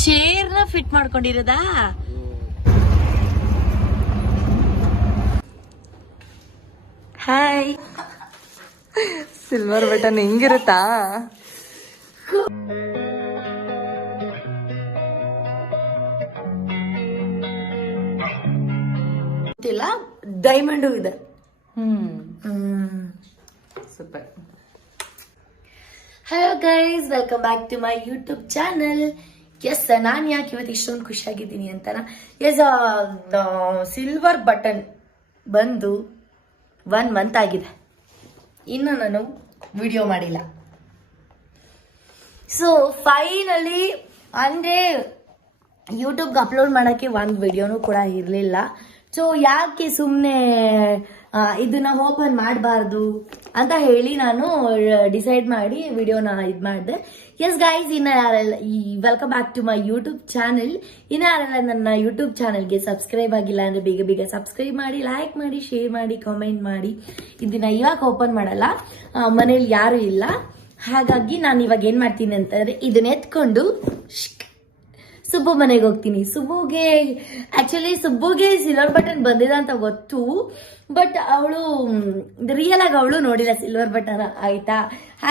Chair ನ fit ಮಾಡ್ಕೊಂಡಿರೋದಾ? Hi. Silver button ಹೆಂಗಿರುತ್ತಾ? ಗೊತ್ತಿಲ್ಲ, ಡೈಮಂಡು ಇದೆ. Super. Hello guys, welcome back to my YouTube channel. Yes, ನಾನು ಯಾಕೆ ಇವತ್ತು ಇಷ್ಟೊಂದು ಖುಷಿಯಾಗಿದ್ದೀನಿ ಅಂತನಾ, ಎಸ್, ಸಿಲ್ವರ್ ಬಟನ್ ಬಂದು 1 ಮಂತ್ ಆಗಿದೆ, ಇನ್ನು ನಾನು ವಿಡಿಯೋ ಮಾಡಿಲ್ಲ. ಸೊ ಫೈನಲಿ ಅಂದರೆ ಯೂಟ್ಯೂಬ್ಗೆ ಅಪ್ಲೋಡ್ ಮಾಡೋಕ್ಕೆ ಒಂದು ವಿಡಿಯೋನೂ ಕೂಡ ಇರಲಿಲ್ಲ. ಸೊ ಯಾಕೆ ಸುಮ್ಮನೆ ಇದನ್ನ ಓಪನ್ ಮಾಡಬಾರ್ದು ಅಂತ ಹೇಳಿ ನಾನು ಡಿಸೈಡ್ ಮಾಡಿ ವಿಡಿಯೋನ ಇದು ಮಾಡಿದೆ. ಎಸ್ ಗೈಸ್, ಇನ್ನು ಯಾರೆಲ್ಲ welcome back to my YouTube channel. ಇನ್ನು ಯಾರೆಲ್ಲ ನನ್ನ ಯೂಟ್ಯೂಬ್ ಚಾನಲ್ಗೆ ಸಬ್ಸ್ಕ್ರೈಬ್ ಆಗಿಲ್ಲ ಅಂದರೆ ಬೇಗ ಬೇಗ ಸಬ್ಸ್ಕ್ರೈಬ್ ಮಾಡಿ, ಲೈಕ್ ಮಾಡಿ, ಶೇರ್ ಮಾಡಿ, ಕಾಮೆಂಟ್ ಮಾಡಿ. ಇದನ್ನ ಇವಾಗ ಓಪನ್ ಮಾಡಲ್ಲ, ಮನೇಲಿ ಯಾರೂ ಇಲ್ಲ. ಹಾಗಾಗಿ ನಾನು ಇವಾಗ ಏನು ಮಾಡ್ತೀನಿ ಅಂತಂದರೆ ಇದನ್ನ ಎತ್ಕೊಂಡು ಸುಬ್ಬು ಮನೆಗೆ ಹೋಗ್ತೀನಿ. ಸುಬ್ಬುಗೆ ಸಿಲ್ವರ್ ಬಟನ್ ಬಂದಿದೆ ಅಂತ ಗೊತ್ತು, ಬಟ್ ಅವಳು ರಿಯಲ್ ಆಗಿ ಅವಳು ನೋಡಿಲ್ಲ ಸಿಲ್ವರ್ ಬಟನ್, ಆಯ್ತಾ.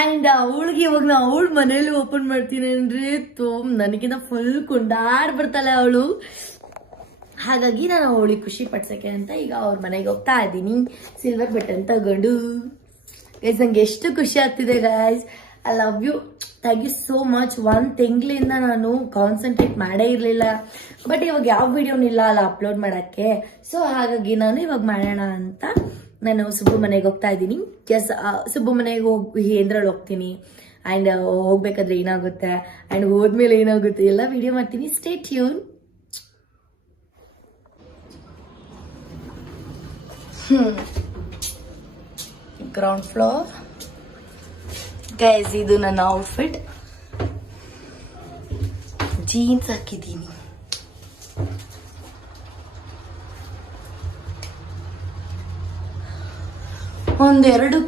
ಆ್ಯಂಡ್ ಅವಳಿಗೆ ಇವಾಗ ನಾ ಅವಳ ಮನೇಲಿ ಓಪನ್ ಮಾಡ್ತೀನಿ ಅಂದ್ರೆ ನನಗಿಂತ ಫುಲ್ ಕುಂಡಾಡ್ಬಿಡ್ತಾಳೆ ಅವಳು. ಹಾಗಾಗಿ ನಾನು ಅವಳಿಗೆ ಖುಷಿ ಪಡ್ಸಕ್ಕೆ ಅಂತ ಈಗ ಅವ್ರ ಮನೆಗೆ ಹೋಗ್ತಾ ಇದ್ದೀನಿ ಸಿಲ್ವರ್ ಬಟನ್ ತಗೊಂಡು. ಗೈಸ್, ನಂಗೆ ಎಷ್ಟು ಖುಷಿ ಆಗ್ತಿದೆ guys. I love you, thank you so much. 1 ತಿಂಗಳಿಂದ ನಾನು ಕಾನ್ಸಂಟ್ರೇಟ್ ಮಾಡೇ ಇರಲಿಲ್ಲ, ಬಟ್ ಇವಾಗ ಯಾವ ವಿಡಿಯೋನಿಲ್ಲ ಅಲ್ಲ ಅಪ್ಲೋಡ್ ಮಾಡೋಕ್ಕೆ. ಸೊ ಹಾಗಾಗಿ ನಾನು ಇವಾಗ ಮಾಡೋಣ ಅಂತ ನಾನು ಸುಬ್ಬು ಮನೆಗೆ ಹೋಗ್ತಾ ಇದ್ದೀನಿ. ಎಸ್, ಸುಬ್ಬು ಮನೆಗೆ ಹೋಗಿ ಏಂದ್ರಲ್ಲಿ ಹೋಗ್ತೀನಿ, ಆ್ಯಂಡ್ ಹೋಗ್ಬೇಕಾದ್ರೆ ಏನಾಗುತ್ತೆ, ಆ್ಯಂಡ್ ಹೋದ್ಮೇಲೆ ಏನಾಗುತ್ತೆ ಎಲ್ಲ ವಿಡಿಯೋ ಮಾಡ್ತೀನಿ. Stay tune. Ground floor guys, ಇದು ನನ್ನ ಔಟ್ಫಿಟ್. ಜೀನ್ಸ್ ಹಾಕಿದ್ದೀನಿ. ಒಂದೆರಡು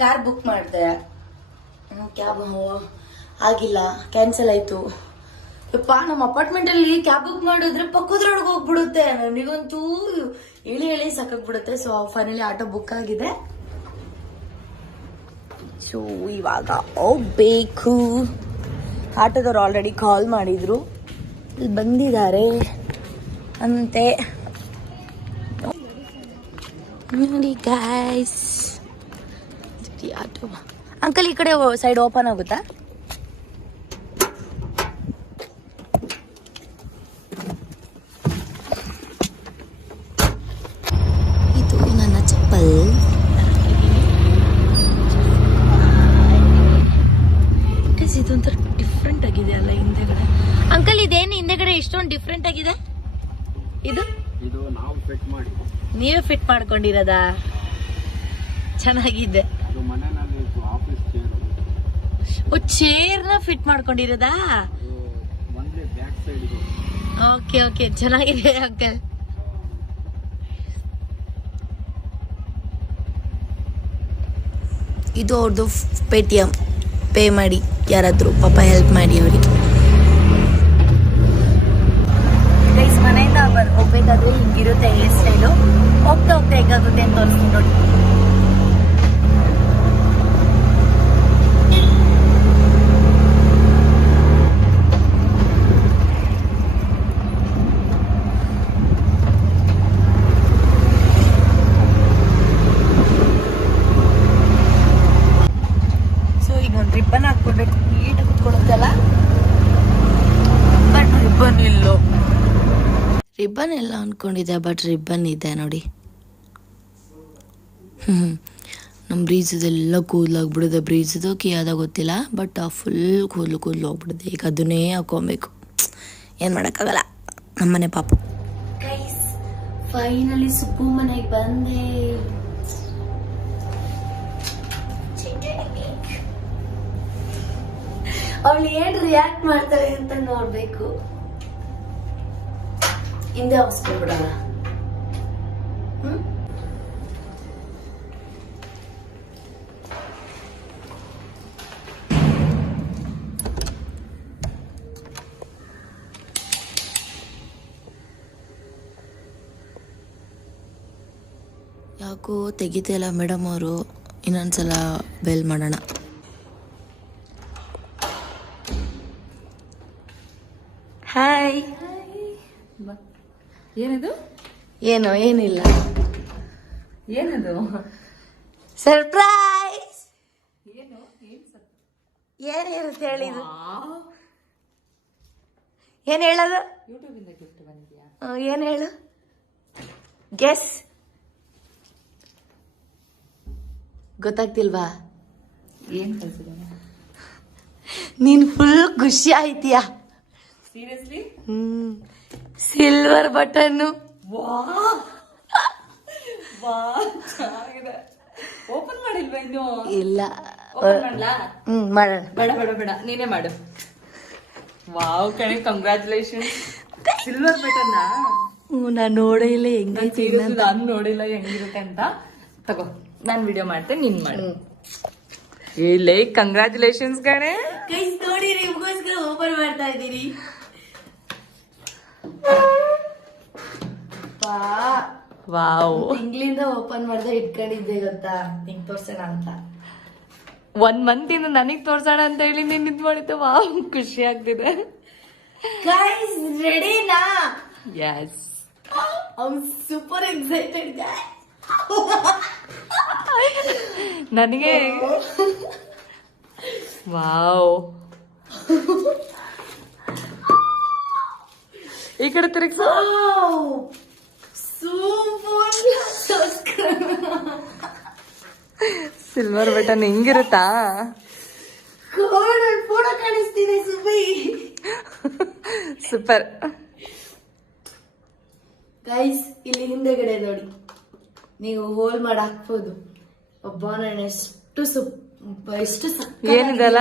ಕಾರ್ ಬುಕ್ ಮಾಡಿದೆ. ಕ್ಯಾಬ್ ಆಗಿಲ್ಲ, ಕ್ಯಾನ್ಸಲ್ ಆಯ್ತು. ಯಪ್ಪ, ನಮ್ಮ ಅಪಾರ್ಟ್ಮೆಂಟ್ ಅಲ್ಲಿ ಕ್ಯಾಬ್ ಬುಕ್ ಮಾಡಿದ್ರೆ ಪಕ್ಕದ್ರೊಳಗೆ ಹೋಗ್ಬಿಡುತ್ತೆ. ನನಗಂತೂ ಹೇಳಿ ಸಾಕಾಗ್ಬಿಡುತ್ತೆ. ಸೊ ಫೈನಲಿ ಆಟೋ ಬುಕ್ ಆಗಿದೆ. ಸೊ ಇವಾಗ ಹೋಗ್ಬೇಕು. ಆಟೋದವ್ರು ಆಲ್ರೆಡಿ ಕಾಲ್ ಮಾಡಿದ್ರು, ಇಲ್ಲಿ ಬಂದಿದ್ದಾರೆ ಅಂತೆ. ನೋಡಿ ಗೈಸ್, ಆಟೋ. ಅಂಕಲ್, ಈ ಕಡೆ ಸೈಡ್ ಓಪನ್ ಆಗುತ್ತಾ? ಇದು ನನ್ನ ಚಪ್ಪಲ್. ಇದೊಂಥರ ಡಿಫ್ರೆಂಟ್ ಆಗಿದೆ ಅಲ್ಲ ಹಿಂದೆಗಡೆ. ಅಂಕಲ್, ಇದೇನು ಹಿಂದೆಗಡೆ ಇಷ್ಟೊಂದು ಡಿಫ್ರೆಂಟ್ ಆಗಿದೆ? ಇದು ನೀವೇ ಫಿಟ್ ಮಾಡ್ಕೊಂಡಿರೋದಾ? ಚೆನ್ನಾಗಿದೆ. ಚೇರ್ನ ಫಿಟ್ ಮಾಡ್ಕೊಂಡಿರೋದಾ? ಓಕೆ ಓಕೆ, ಚೆನ್ನಾಗಿದೆ ಅಂಕಲ್. ಇದು ಅವ್ರದ್ದು ಪೇಟಿಎಂ. ಪೇ ಮಾಡಿ ಯಾರಾದರೂ ಪಾಪ ಹೆಲ್ಪ್ ಮಾಡಿ ಅವರಿಗೆ. ಗೈಸ್, ಮನೆಯಿಂದ ಹೋಗ್ಬೇಕಾದ್ರೆ ಹಿಂಗಿರುತ್ತೆ ಹೇರ್ ಸ್ಟೈಲು. ಹೋಗ್ತಾ ಹೇಗಾಗುತ್ತೆ ಅಂತ ತೋರಿಸ್ತೀನಿ ನೋಡಿ. ರಿಬ್ಬನ್ ಹಾಕ್ಬಿಡ್ಬೇಕು, ನೀಟಾಗಿ ಕುತ್ಕೊಳುತ್ತಲ್ಲ. ಬಟ್ ರಿಬ್ಬನ್ ಇಲ್ಲೋ. ರಿಬ್ಬನ್ ಎಲ್ಲ ಅಂದ್ಕೊಂಡಿದ್ದೆ, ಬಟ್ ರಿಬ್ಬನ್ ಇದೆ ನೋಡಿ. ನಮ್ಮ ಬ್ರೀಜದೆಲ್ಲ ಕೂದಲಾಗ್ಬಿಡಿದೆ. ಬ್ರೀಜದು ಕಿಯಾದ ಗೊತ್ತಿಲ್ಲ, ಬಟ್ ಫುಲ್ ಕೂದಲು ಹೋಗ್ಬಿಡಿದೆ. ಈಗ ಅದನ್ನೇ ಹಾಕೊಬೇಕು, ಏನು ಮಾಡೋಕ್ಕಾಗಲ್ಲ, ನಮ್ಮನೆ ಪಾಪು. ಗೈಸ್, ಫೈನಲಿ ಸುಬ್ಬು ಮನೆಗೆ ಬಂದೆ. ಅವಳು ಏನ್ ರಿಯಾಕ್ಟ್ ಮಾಡ್ತಾಳೆ ಅಂತ ನೋಡ್ಬೇಕು. ಹಿಂದೆ ಹೊಸ್ಕೊಬಿಡೋಣ. ಯಾಕೋ ತೆಗಿತಿಲ್ಲ ಮೇಡಮ್ ಅವರು. ಇನ್ನೊಂದ್ಸಲ ಬೆಲ್ ಮಾಡೋಣ. ಹಾಯ್. ಏನದು? ಏನೋ ಏನಿಲ್ಲ. ಏನದು? ಸರ್ಪ್ರೈಸ್. ಏನಿರುತ್ತೆ ಹೇಳಿದು? ಏನ್ ಹೇಳೋದು? ಯೂಟ್ಯೂಬಿಂದ ಗಿಫ್ಟ್ ಬಂದಿದ್ಯಾ? ಏನ್ ಹೇಳು? ಗೆಸ್. ಗೊತ್ತಾಗ್ತಿಲ್ವಾ? ಏನ್ ಕಳ್ಸಿದ? ನೀನ್ ಫುಲ್ ಖುಷಿ ಆಯ್ತೀಯಾ? ಸೀರಿಯಸ್ಲಿ? Silver button. ಚೆನ್ನಾಗಿದೆ. ಓಪನ್ ಮಾಡಿಲ್ವಾ ಇನ್ನು? ಇಲ್ಲ. ಓಪನ್ ಮಾಡ್ಲಾ? ಮಾಡೋಣ. ಬೇಡ ಬೇಡ ಬೇಡ, ನೀನೇ ಮಾಡು. ವಾವ್ ಕಣೆ, ಕಂಗ್ರಾಚುಲೇಷನ್. ಸಿಲ್ವರ್ ಬಟನ್ ನಾನು ನೋಡೇ ಇಲ್ಲ ಹೆಂಗೈತಿ. ನಾನು ನೋಡಿಲ್ಲ ಹೆಂಗಿರುತ್ತೆ ಅಂತ. ತಗೋ, ನಾನ್ ವಿಡಿಯೋ ಮಾಡ್ತೇನೆ, ನೀನ್ ಮಾಡು. ಇಲ್ಲ, ಕಂಗ್ರಾಚುಲೇಷನ್ಸ್ ಕಣೆ. ಗೈಸ್ ನೋಡಿ, ನಿಮ್ಗೋಸ್ಕರ ಓಪನ್ ಮಾಡ್ತಾ ಇದ್ದೀರಿ. ವಾವ್, ತಿಂಗಳಿಂದ ಓಪನ್ ಮಾಡ್ದೆ ಇಟ್ಕೊಂಡಿದ್ದೆ ಗೊತ್ತಾ, ನಿಂಗೆ ತೋರ್ಸೋಣ ಅಂತ. 1 month ಇಂದ ನನಗ್ ತೋರ್ಸೋಣ ಅಂತ ಹೇಳಿ ನೀನ್ ಇದ್ ಮಾಡಿದ್ದೆ. ವಾವ್, ಖುಷಿ ಆಗ್ತಿದೆ. ಗೈಸ್ ರೆಡಿನಾ? Yes, I am super excited guys. ನನಗೆ ವಾವ್. ಈ ಕಡೆ ತಿರುಗಿಸು. ಸಿಲ್ವರ್ ಬಟನ್ ಹೆಂಗಿರುತ್ತಾ? ಫೋಟೋ ಕಾಣಿಸ್ತಿದೆ ಸುಬಿ. ಸೂಪರ್. ಗೈಸ್ ಇಲ್ಲಿ ಹಿಂದೆಗಡೆ ನೋಡಿ, ನೀವು ಹೋಲ್ ಮಾಡಿ ಹಾಕ್ಬೋದು. ಒಬ್ಬ ನಾನು ಎಷ್ಟು ಏನಿದೆಲ್ಲ?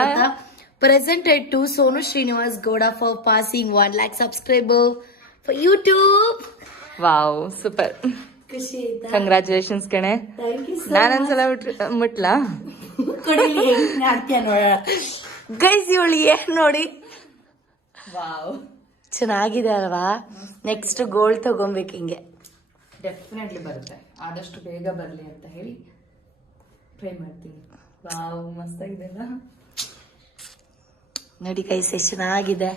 Presented to Sonu Srinivas Gowda for passing 1 lakh subscriber for YouTube. Wow, super. ಖುಷಿ ಆಯ್ತಾ? ಕಂಗ್ರಾಚುಲೇಷನ್ಸ್ ಕಣೆ. Thank you. ನಾನೊಂದ್ಸಲ ಮುಟ್ಲಾ? ಕೊಡಿಲಿ, ಹೆಂಗ್ ಮಾಡ್ತೀಯ ನೋಡೋಣ. ಗೈಸ್ ಇವಳು ಏನ್ ನೋಡಿ, ವಾವ್, ಚೆನ್ನಾಗಿದೆ ಅಲ್ವಾ? ನೆಕ್ಸ್ಟ್ ಗೋಲ್ಡ್ ತಗೊಬೇಕು. ಹಿಂಗೆ ಡೆಫಿನೆಟ್ಲಿ ಬರುತ್ತೆ, ಆದಷ್ಟು ಬೇಗ ಬರ್ಲಿ ಅಂತ ಹೇಳಿ ಟ್ರೈ ಮಾಡ್ತೀನಿ. ವಾವ್, ಮಸ್ತಾಗಿದೆ ಅಲ್ಲ? ನೋಡಿ ಗೈಸ್ ಎಷ್ಟು ಚೆನ್ನಾಗಿದೆ.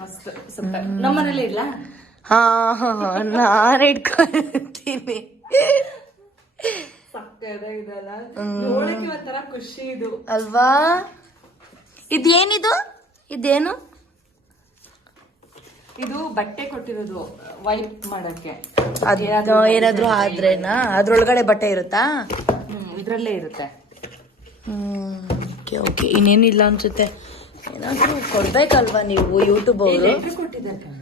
ಮಸ್ತ್, ಸೂಪರ್. ನಮ್ಮನೇಲಿ ಇಲ್ಲ? ಹಾ ನಾನು ಇಟ್ಕೊಳ್ತೀನಿ. ಸಕ್ಕದಾಗಿದೆಲ್ಲ, ನೋಡಕ್ಕೆ ಒಂಥರ ಖುಷಿ ಇದು ಅಲ್ವಾ? ಇದೇನಿದು? ಇದೇನು? ಇದು ಬಟ್ಟೆ ಕೊಟ್ಟಿರೋದು ವೈಪ್ ಮಾಡಕ್ಕೆ. ಏನಾದ್ರು ಆದ್ರೇನಾ? ಅದ್ರೊಳಗಡೆ ಬಟ್ಟೆ ಇರುತ್ತಾ? ಇದ್ರಲ್ಲೇ ಇರುತ್ತೆ. ಓಕೆ ಓಕೆ, ಇನ್ನೇನಿಲ್ಲ ಅನ್ಸುತ್ತೆ. ಏನಾದ್ರು ಕೊಡ್ಬೇಕಲ್ವಾ ನೀವು ಯೂಟ್ಯೂಬ್ ಅವರು? ಕೊಟ್ಟಿದ್ದಾರೆ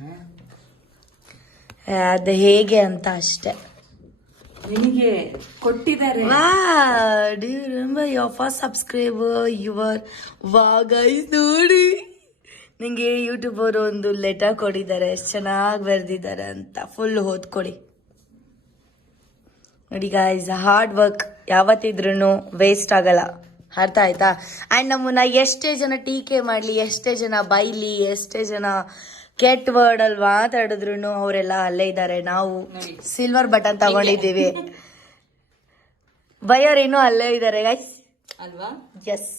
ಅದು ಹೇಗೆ ಅಂತ ಅಷ್ಟೇ. ನಿಮಗೆ ಕೊಟ್ಟಿದ್ದಾರೆ. Do you remember your first subscriber? ವಾ ಗೈಸ್ ನೋಡಿ, ನಿಂಗೆ ಯೂಟ್ಯೂಬ್ ಅವರು ಒಂದು ಲೆಟರ್ ಕೊಟ್ಟಿದ್ದಾರೆ, ಎಷ್ಟು ಚೆನ್ನಾಗಿ ಬರೆದಿದ್ದಾರೆ ಅಂತ. ಫುಲ್ ಓದ್ಕೊಡಿ. ನೋಡಿ ಗೈಸ್, ಹಾರ್ಡ್ ವರ್ಕ್ ಯಾವತ್ತಿದ್ರೂ ವೇಸ್ಟ್ ಆಗಲ್ಲ. ಅರ್ಥ ಆಯ್ತಾ? ಆ್ಯಂಡ್ ನಮ್ಮನ್ನ ಎಷ್ಟೇ ಜನ ಟೀಕೆ ಮಾಡಲಿ, ಎಷ್ಟೇ ಜನ ಬೈಲಿ, ಎಷ್ಟೇ ಜನ ಕೆಟ್ಟ ವರ್ಡ್ ಅಲ್ಲಿ ಮಾತಾಡಿದ್ರು ಅವರೆಲ್ಲ ಅಲ್ಲೇ ಇದ್ದಾರೆ. ನಾವು ಸಿಲ್ವರ್ ಬಟನ್ ತಗೊಂಡಿದ್ದೀವಿ, ಬೈಯೋರೇನು ಅಲ್ಲೇ ಇದ್ದಾರೆ ಗೈಸ್ ಅಲ್ವಾ? ಎಸ್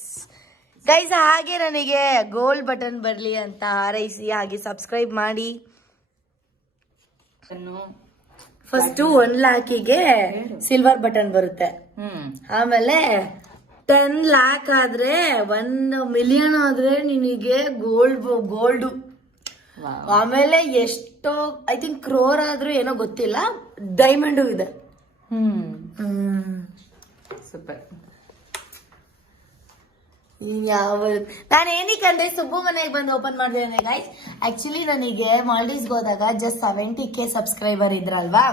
ಗೈಸ್, ಹಾಗೆ ನನಗೆ ಗೋಲ್ಡ್ ಬಟನ್ ಬರಲಿ ಅಂತ ಹಾರೈಸಿ, ಹಾಗೆ ಸಬ್ಸ್ಕ್ರೈಬ್ ಮಾಡಿ. ಫಸ್ಟ್ 1 lakhಗೆ ಸಿಲ್ವರ್ ಬಟನ್ ಬರುತ್ತೆ. ಆಮೇಲೆ 10 lakh ಆದ್ರೆ 1 million ಆದ್ರೆ ನಿನಗೆ ಗೋಲ್ಡ್. ಆಮೇಲೆ ಎಷ್ಟೋ ಐ ಥಿಂಕ್ ಕ್ರೋರ್ ಆದ್ರೂ ಏನೋ ಗೊತ್ತಿಲ್ಲ, ಡೈಮಂಡು ಇದೆ. ಸೂಪರ್. ನಾನು ಏನಕ್ಕಂದ್ರೆ ಸುಬ್ಬು ಮನೆಗೆ ಬಂದು ಓಪನ್ ಮಾಡಿದೆ ಅಂದ್ರೆ ಗೈಸ್, ಆಕ್ಚುಲಿ ನನಗೆ ಮಾಲ್ಡೀವ್ಸ್ಗೆ ಹೋದಾಗ ಜಸ್ಟ್ 70K ಸಬ್ಸ್ಕ್ರೈಬರ್ ಇದ್ರಲ್ವಾ.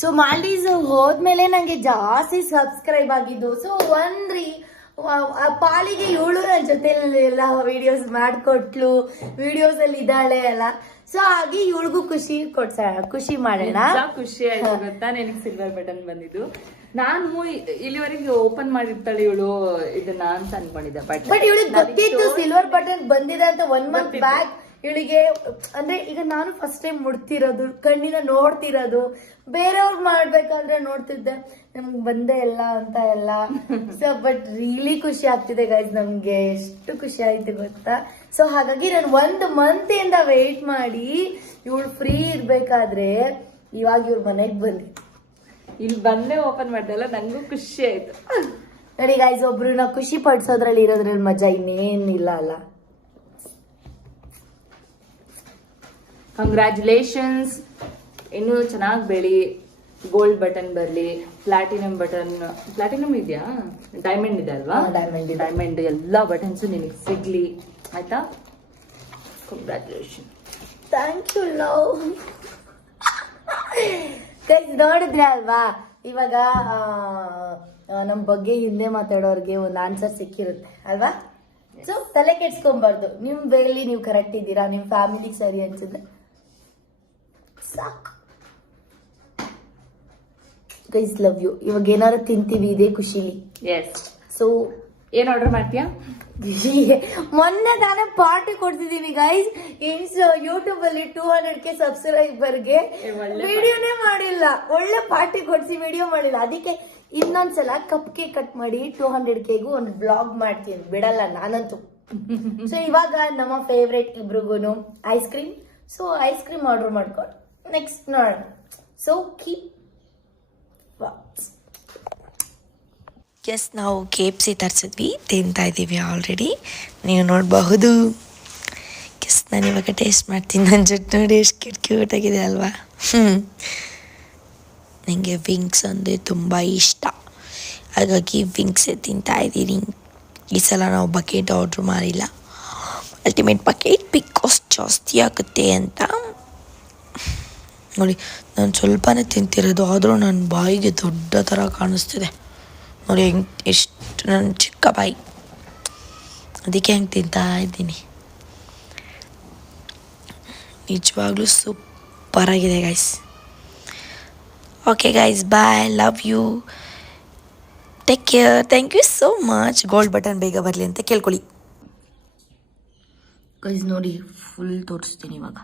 ಸೊ ಮಾಲ್ಡೀವ್ಸ್ ಹೋದ್ಮೇಲೆ ನಂಗೆ ಜಾಸ್ತಿ ಸಬ್ಸ್ಕ್ರೈಬ್ ಆಗಿದ್ದು. ಸೊ ಪಾಲಿಗೆ ಇವಳು ನನ್ನ ಜೊತೆ ಎಲ್ಲ ವಿಡಿಯೋಸ್ ಮಾಡಿಕೊಟ್ಲು, ವಿಡಿಯೋಸ್ ಅಲ್ಲಿ ಇದ್ದಾಳೆ ಅಲ್ಲ. ಸೊ ಹಾಗೆ ಇವಳಿಗೂ ಖುಷಿ ಮಾಡೋಣ. ಖುಷಿ ಆಯ್ತು ಗೊತ್ತಾ ನಿನಗೆ ಸಿಲ್ವರ್ ಬಟನ್ ಬಂದಿದ್ದು. ನಾನು ಇಲ್ಲಿವರೆಗೆ ಓಪನ್ ಮಾಡಿರ್ತಾಳೆ ಇವಳು ಇದನ್ನ ಅಂತ ಅನ್ಕೊಂಡಿದ್ದೆ. ಬಟ್ ಇವಳಿಗೆ ಗೊತ್ತಿತ್ತು ಸಿಲ್ವರ್ ಬಟನ್ ಬಂದಿದೆ ಅಂತ 1 month ಬ್ಯಾಕ್. ಇವಳಿಗೆ ಅಂದ್ರೆ ಈಗ ನಾನು ಫಸ್ಟ್ ಟೈಮ್ ಮುಡ್ತಿರೋದು, ಕಣ್ಣಿನ ನೋಡ್ತಿರೋದು, ಬೇರೆಯವ್ರು ಮಾಡ್ಬೇಕಾದ್ರೆ ನೋಡ್ತಿದ್ದೆ, ನಮ್ಗೆ ಬಂದೇ ಇಲ್ಲ ಅಂತ ಎಲ್ಲ. ಸೊ ಬಟ್ ರಿಯಲಿ ಖುಷಿ ಆಗ್ತಿದೆ ಗೈಸ್, ನಮ್ಗೆ ಎಷ್ಟು ಖುಷಿ ಆಯ್ತು ಗೊತ್ತಾ. ಸೊ ಹಾಗಾಗಿ ನಾನು 1 month ಇಂದ ವೇಟ್ ಮಾಡಿ ಇವಳು ಫ್ರೀ ಇರ್ಬೇಕಾದ್ರೆ ಇವಾಗ ಇವ್ರ ಮನೆಗ್ ಬಂದಿ, ಇಲ್ಲಿ ಬಂದೇ ಓಪನ್ ಮಾಡ್ದಲ್ಲ, ನಂಗೂ ಖುಷಿ ಆಯ್ತು. ನೋಡಿ ಗೈಸ್, ಒಬ್ರನ್ನ ಖುಷಿ ಪಡಿಸೋದ್ರಲ್ಲಿ ಇರೋದ್ರಲ್ಲಿ ಮಜಾ ಇನ್ನೇನಿಲ್ಲ ಅಲ್ಲ. ಕಂಗ್ರ್ಯಾಚುಲೇಷನ್ಸ್, ಇನ್ನೂ ಚೆನ್ನಾಗಿ ಬೆಳಿ, ಗೋಲ್ಡ್ ಬಟನ್ ಬರಲಿ, ಪ್ಲಾಟಿನಮ್ ಇದೆಯಾ, ಡೈಮಂಡ್ ಇದೆ ಅಲ್ವಾ, ಡೈಮಂಡ್ ಎಲ್ಲ ಬಟನ್ಸ್ ನಿನಗೆ ಸಿಗ್ಲಿ ಆಯ್ತಾ. ಕಂಗ್ರ್ಯಾಚುಲೇಷನ್. Thank you love. ನೋಡಿದ್ರೆ ಅಲ್ವಾ, ಇವಾಗ ನಮ್ಮ ಬಗ್ಗೆ ಹಿಂದೆ ಮಾತಾಡೋರ್ಗೆ ಒಂದು ಆನ್ಸರ್ ಸಿಕ್ಕಿರುತ್ತೆ ಅಲ್ವಾ. ಸೊ ತಲೆ ಕೆಡ್ಸ್ಕೊಂಬಾರ್ದು, ನಿಮ್ ಬೇಲಿ ನೀವು ಕರೆಕ್ಟ್ ಇದ್ದೀರಾ, ನಿಮ್ ಫ್ಯಾಮಿಲಿ ಸರಿ ಅನ್ಸಿದ್ರೆ ಸಾಕು. Guys love you. ಇವಾಗ ಏನಾರು ತಿಂತೀವಿ ಇದೇ ಖುಷಿಲಿ. ಎಸ್. ಸೊ ಏನ್ ಆರ್ಡರ್ ಮಾಡ್ತೀಯಾ? ಮೊನ್ನೆ ತಾನೇ ಪಾರ್ಟಿ ಕೊಡ್ತಿದೀನಿ ಗೈಸ್, ಯೂಟ್ಯೂಬ್ ಅಲ್ಲಿ 200K ಸಬ್ಸ್ಕ್ರೈಬರ್ಗೆ ವಿಡಿಯೋನೇ ಮಾಡಿಲ್ಲ. ಒಳ್ಳೆ ಪಾರ್ಟಿ ಕೊಡ್ಸಿ ವಿಡಿಯೋ ಮಾಡಿಲ್ಲ. ಅದಕ್ಕೆ ಇನ್ನೊಂದ್ಸಲ ಕಪ್ ಕೇಕ್ ಕಟ್ ಮಾಡಿ 200Kಗೂ ಒಂದು ಬ್ಲಾಗ್ ಮಾಡ್ತೀನಿ, ಬಿಡಲ್ಲ ನಾನಂತೂ. ಸೊ ಇವಾಗ ನಮ್ಮ ಫೇವ್ರೇಟ್ ಇಬ್ರಿಗೂನು ice cream. So ice cream order ಮಾಡ್ಕೊಂಡು ನೆಕ್ಸ್ಟ್ ನೋಡೋಣ. ಸೊ ಕೀಪ್ ಎಸ್, ನಾವು KFC ತರಿಸಿದ್ವಿ, ತಿಂತಾ ಇದ್ದೀವಿ ಆಲ್ರೆಡಿ, ನೀವು ನೋಡಬಹುದು. ಎಸ್, ನಾನು ಇವಾಗ ಟೇಸ್ಟ್ ಮಾಡ್ತೀನಿ. ನನ್ನ ಜೊತೆ ನೋಡಿ ಎಷ್ಟು ಕ್ಯೂಟಾಗಿದೆ ಅಲ್ವಾ. ನನಗೆ ವಿಂಗ್ಸ್ ಅಂದರೆ ತುಂಬ ಇಷ್ಟ, ಹಾಗಾಗಿ ವಿಂಗ್ಸೇ ತಿಂತಾ ಇದ್ದೀನಿ. ಈ ಸಲ ನಾವು ಬಕೆಟ್ ಆರ್ಡ್ರ್ ಮಾಡಿಲ್ಲ, ಅಲ್ಟಿಮೇಟ್ ಬಕೆಟ್ ಬಿಕಾಸ್ ಜಾಸ್ತಿ ಆಗುತ್ತೆ ಅಂತ. ನೋಡಿ, ನಾನು ಸ್ವಲ್ಪನೇ ತಿಂತಿರೋದು, ಆದರೂ ನನ್ನ ಬಾಯಿಗೆ ದೊಡ್ಡ ಥರ ಕಾಣಿಸ್ತಿದೆ. ನೋಡಿ ಎಷ್ಟು ನನ್ನ ಚಿಕ್ಕ ಬಾಯಿ, ಅದಕ್ಕೆ ಹೆಂಗೆ ತಿಂತಾ ಇದ್ದೀನಿ. ನಿಜವಾಗ್ಲೂ ಸೂಪರಾಗಿದೆ guys. Okay guys, bye, love you, take care, thank you so much. Gold button ಬೇಗ ಬರಲಿ ಅಂತ ಕೇಳ್ಕೊಳ್ಳಿ ಗೈಸ್. ನೋಡಿ ಫುಲ್ ತೋರಿಸ್ತೀನಿ ಇವಾಗ.